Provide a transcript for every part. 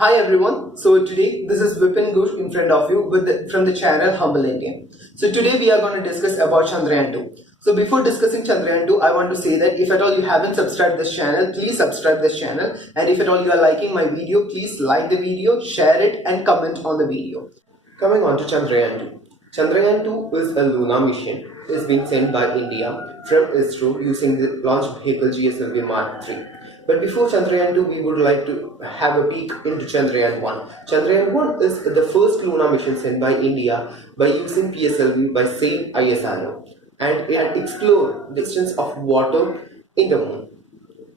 Hi everyone. So today this is Vipin Ghosh in front of you from the channel Humble Indian. So today we are going to discuss about Chandrayaan 2. So before discussing Chandrayaan 2, I want to say that if at all you haven't subscribed this channel, please subscribe this channel. And if at all you are liking my video, please like the video, share it and comment on the video. Coming on to Chandrayaan 2. Chandrayaan 2 is a lunar mission. It is being sent by India from ISRO using the launch vehicle GSLV Mark 3. But before Chandrayaan 2, we would like to have a peek into Chandrayaan 1. Chandrayaan 1 is the first lunar mission sent by India by using PSLV by same ISRO, and it had explored the distance of water in the moon.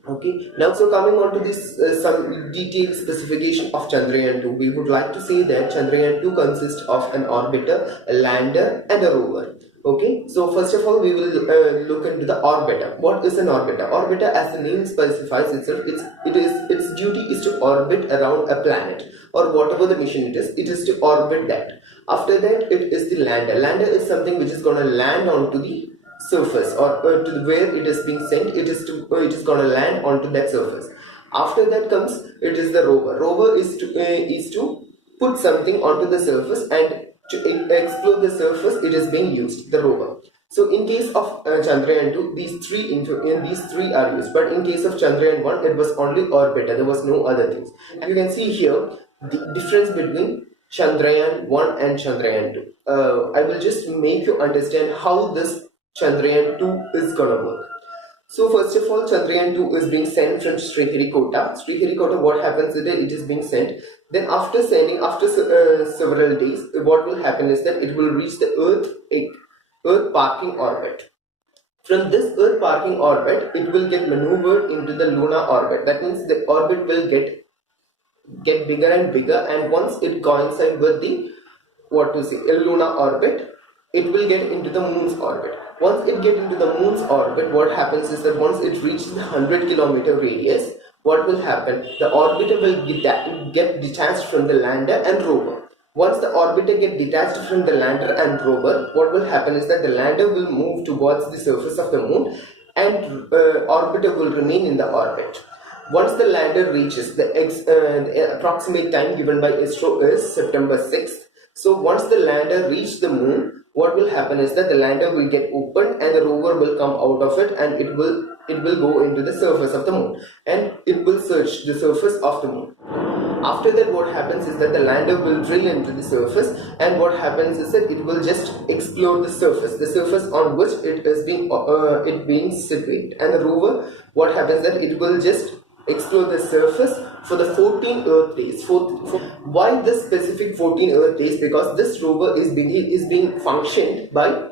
Okay, now so coming on to this some detailed specification of Chandrayaan 2, we would like to say that Chandrayaan 2 consists of an orbiter, a lander and a rover. Okay, so first of all we will look into the orbiter. What is an orbiter? Orbiter, as the name specifies itself, its duty is to orbit around a planet or whatever the mission it is to orbit that. After that it is the lander. Lander is something which is going to land onto the surface or to where it is being sent. It is going to land onto that surface. After that comes it is the rover. Rover is to put something onto the surface, and to explore the surface it is being used, the rover. So in case of Chandrayaan 2, these three are used, but in case of Chandrayaan 1 it was only orbiter, there was no other things. You can see here the difference between Chandrayaan 1 and Chandrayaan 2. I will just make you understand how this Chandrayaan 2 is gonna work. So first of all, Chandrayaan 2 is being sent from Sriharikota. Sriharikota, what happens is that it is being sent. Then after sending, after several days, what will happen is that it will reach the Earth parking orbit. From this Earth parking orbit, it will get maneuvered into the lunar orbit. That means the orbit will get bigger and bigger, and once it coincides with the lunar orbit, it will get into the moon's orbit. Once it gets into the moon's orbit, what happens is that once it reaches the 100-kilometer radius, what will happen? The orbiter will get detached from the lander and rover. Once the orbiter gets detached from the lander and rover, what will happen is that the lander will move towards the surface of the moon, and orbiter will remain in the orbit. Once the lander reaches the approximate time given by ISRO is September 6th. So once the lander reaches the moon, what will happen is that the lander will get opened and the rover will come out of it, and it will go into the surface of the moon, and it will search the surface of the moon. After that, what happens is that the lander will drill into the surface, and what happens is that it will just explore the surface on which it is being situated. And the rover, what happens that it will just explore the surface for the 14 Earth days. Why this specific 14 Earth days? Because this rover is being functioned by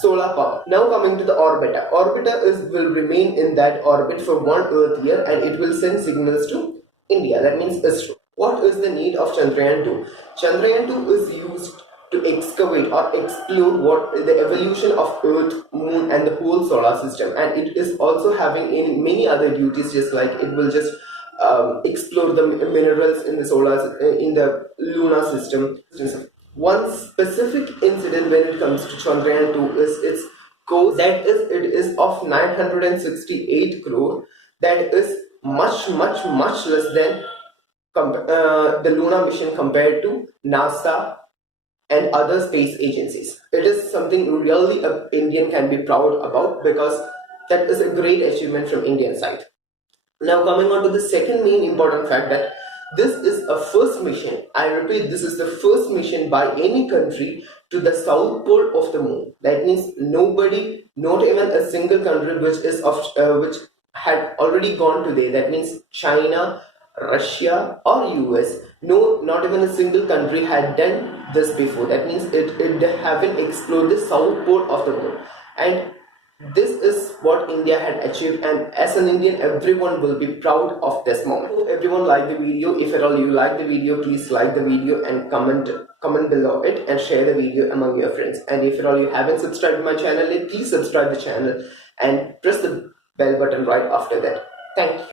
solar power. Now coming to the orbiter. Orbiter will remain in that orbit for 1 Earth year, and it will send signals to India. That means ISRO. What is the need of Chandrayaan 2? Chandrayaan 2 is used to excavate or explore the evolution of Earth, Moon and the whole solar system, and it is also having many other duties, just like it will just explore the minerals in the lunar system. One specific incident when it comes to Chandrayaan 2 is its cost. It is of 968 crore. That is much less than the lunar mission compared to NASA and other space agencies. It is something really an Indian can be proud about, because that is a great achievement from Indian side. Now coming on to the second main important fact, that this is a first mission. I repeat, this is the first mission by any country to the south pole of the moon. That means nobody, not even a single country which had already gone to there. That means China, Russia or US, no, not even a single country had done this before. That means it haven't explored the south pole of the moon, and this is what India had achieved, and as an Indian, everyone will be proud of this moment. Hope everyone like the video. If at all you like the video, please like the video and comment below it, and share the video among your friends. And if at all you haven't subscribed to my channel, please subscribe the channel and press the bell button right after that. Thank you.